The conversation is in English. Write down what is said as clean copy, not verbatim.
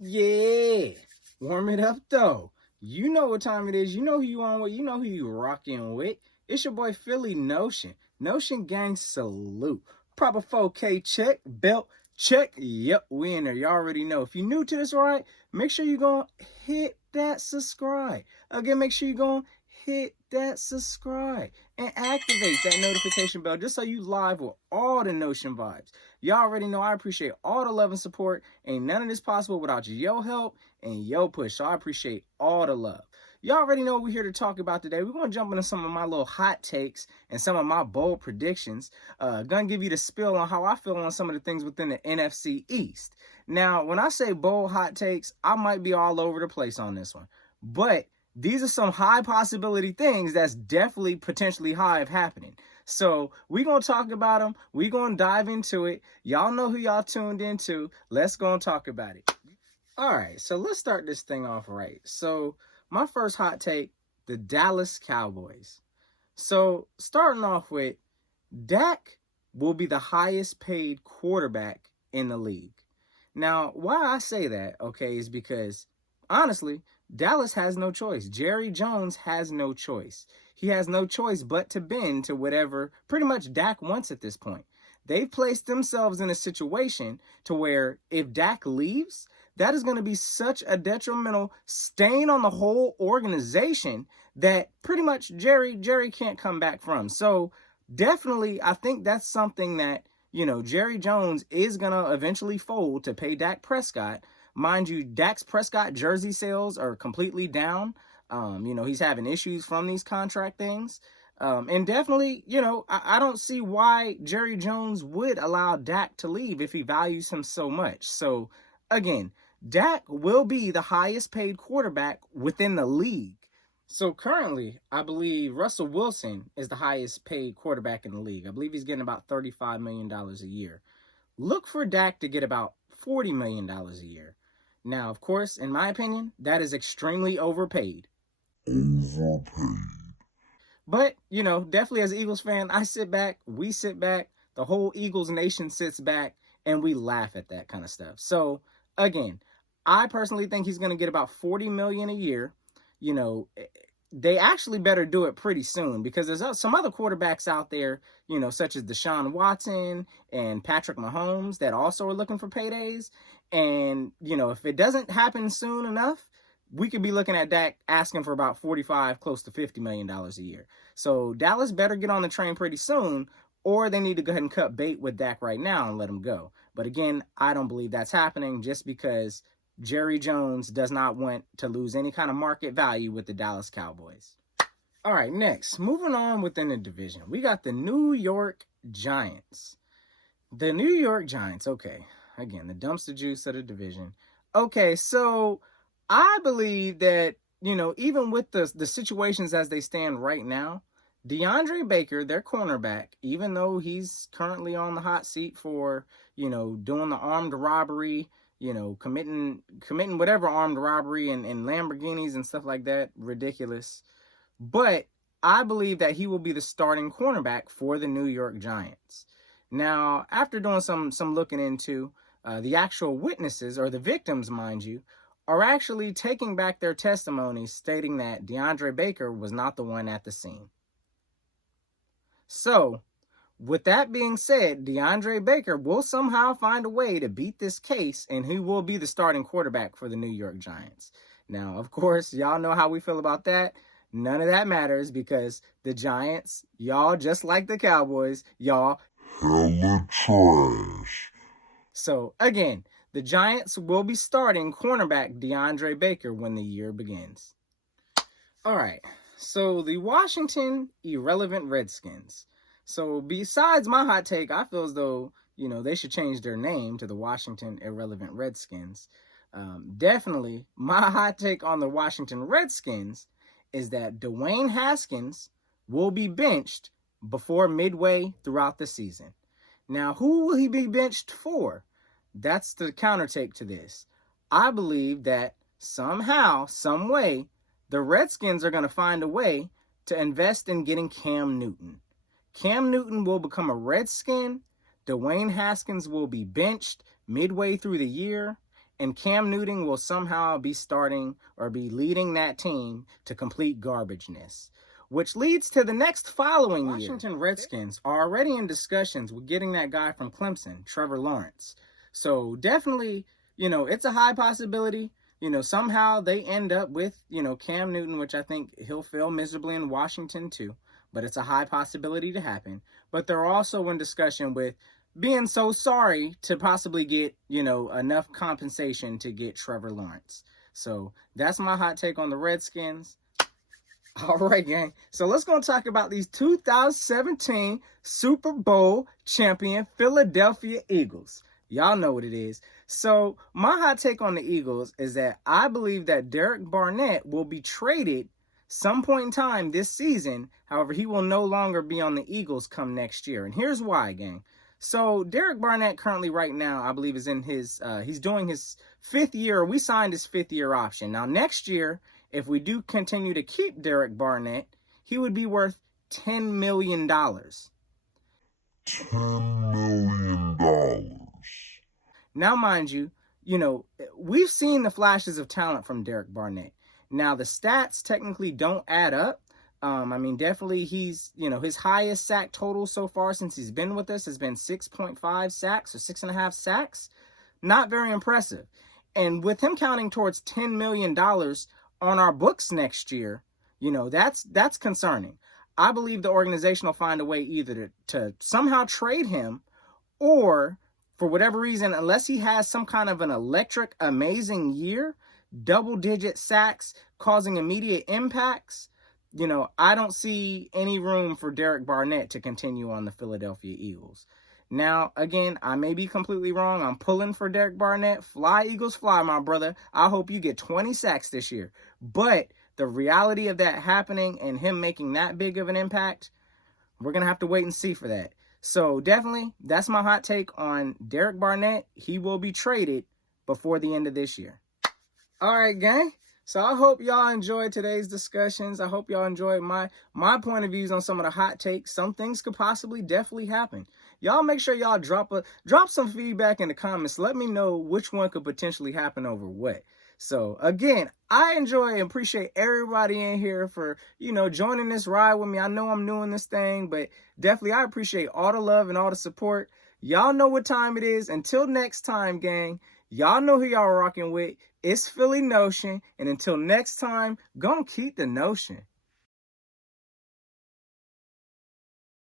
Yeah, warm it up though. You know what time it is. You know who you on with. You know who you rocking with. It's your boy Philly Notion. Notion gang salute. Proper 4K check, belt check. Yep, we in there. You already know. If you're new to this, right, make sure you go hit that subscribe. Again, make sure you go hit that subscribe and activate that notification bell just so you live with all the Notion vibes. Y'all already know I appreciate all the love and support. Ain't none of this possible without your help and your push. So I appreciate all the love. Y'all already know what we're here to talk about today. We're going to jump into some of my little hot takes and some of my bold predictions. Gonna give you the spill on how I feel on some of the things within the NFC East. Now, when I say bold hot takes, I might be all over the place on this one. But these are some high possibility things that's definitely potentially high of happening. So we're going to talk about them. We're going to dive into it. Y'all know who y'all tuned into. Let's go and talk about it. All right, so let's start this thing off right. So my first hot take, the Dallas Cowboys. So starting off with, Dak will be the highest paid quarterback in the league. Now, why I say that, okay, is because, honestly, Dallas has no choice. Jerry Jones has no choice. He has no choice but to bend to whatever pretty much Dak wants at this point. They've placed themselves in a situation to where if Dak leaves, that is going to be such a detrimental stain on the whole organization that pretty much Jerry can't come back from. So definitely, I think that's something that, Jerry Jones is going to eventually fold to pay Dak Prescott. Mind you, Dak Prescott jersey sales are completely down. He's having issues from these contract things. And definitely, I don't see why Jerry Jones would allow Dak to leave if he values him so much. So, again, Dak will be the highest paid quarterback within the league. So currently, I believe Russell Wilson is the highest paid quarterback in the league. I believe he's getting about $35 million a year. Look for Dak to get about $40 million a year. Now, of course, in my opinion, that is extremely overpaid. But, definitely as an Eagles fan, we sit back, the whole Eagles nation sits back, and we laugh at that kind of stuff. So, again, I personally think he's going to get about $40 million a year. They actually better do it pretty soon because there's some other quarterbacks out there, such as Deshaun Watson and Patrick Mahomes that also are looking for paydays. And, if it doesn't happen soon enough, we could be looking at Dak asking for about $45, close to $50 million a year. So Dallas better get on the train pretty soon, or they need to go ahead and cut bait with Dak right now and let him go. But again, I don't believe that's happening just because Jerry Jones does not want to lose any kind of market value with the Dallas Cowboys. All right, next, moving on within the division, we got the New York Giants. The New York Giants, okay, again, the dumpster juice of the division. Okay, so I believe that, even with the situations as they stand right now, DeAndre Baker, their cornerback, even though he's currently on the hot seat for, doing the armed robbery, committing whatever armed robbery and Lamborghinis and stuff like that, ridiculous. But I believe that he will be the starting cornerback for the New York Giants. Now, after doing some looking into the actual witnesses, or the victims, mind you, are actually taking back their testimonies stating that DeAndre Baker was not the one at the scene. So, with that being said, DeAndre Baker will somehow find a way to beat this case, and he will be the starting quarterback for the New York Giants. Now, of course, y'all know how we feel about that. None of that matters because the Giants, y'all, just like the Cowboys, y'all hella trash. So, again, the Giants will be starting cornerback DeAndre Baker when the year begins. All right, so the Washington Irrelevant Redskins. So besides my hot take, I feel as though, they should change their name to the Washington Irrelevant Redskins. Definitely, my hot take on the Washington Redskins is that Dwayne Haskins will be benched before midway throughout the season. Now, who will he be benched for? That's the counter take to this. I believe that somehow, some way, the Redskins are going to find a way to invest in getting Cam Newton. Cam Newton will become a Redskin. Dwayne Haskins will be benched midway through the year. and Cam Newton will somehow be starting or be leading that team to complete garbageness. Which leads to the next following year. Washington Redskins are already in discussions with getting that guy from Clemson, Trevor Lawrence. So definitely, it's a high possibility. Somehow they end up with, Cam Newton, which I think he'll fail miserably in Washington too. But it's a high possibility to happen. But they're also in discussion with being so sorry to possibly get, enough compensation to get Trevor Lawrence. So that's my hot take on the Redskins. All right, gang. So let's go talk about these 2017 Super Bowl champion Philadelphia Eagles. Y'all know what it is. So my hot take on the Eagles is that I believe that Derek Barnett will be traded some point in time this season. However, he will no longer be on the Eagles come next year. And here's why, gang. So Derek Barnett currently right now, I believe, is in his, he's doing his 5th year. We signed his 5th year option. Now, next year, if we do continue to keep Derek Barnett, he would be worth $10 million. $10 million. Now, mind you, we've seen the flashes of talent from Derek Barnett. Now, the stats technically don't add up. Definitely he's, his highest sack total so far since he's been with us has been 6.5 sacks or 6.5 sacks. Not very impressive. And with him counting towards $10 million on our books next year, that's concerning. I believe the organization will find a way either to somehow trade him, or for whatever reason, unless he has some kind of an electric, amazing year, double-digit sacks causing immediate impacts, I don't see any room for Derek Barnett to continue on the Philadelphia Eagles. Now, again, I may be completely wrong. I'm pulling for Derek Barnett. Fly, Eagles, fly, my brother. I hope you get 20 sacks this year. But the reality of that happening and him making that big of an impact, we're going to have to wait and see for that. So definitely, that's my hot take on Derek Barnett. He will be traded before the end of this year. All right, gang. So I hope y'all enjoyed today's discussions. I hope y'all enjoyed my point of views on some of the hot takes. Some things could possibly definitely happen. Y'all make sure y'all drop some feedback in the comments. Let me know which one could potentially happen over what. So again, I enjoy and appreciate everybody in here for, joining this ride with me. I know I'm doing this thing, but definitely I appreciate all the love and all the support. Y'all know what time it is. Until next time, gang, y'all know who y'all rocking with. It's Philly Notion. And until next time, go and keep the notion.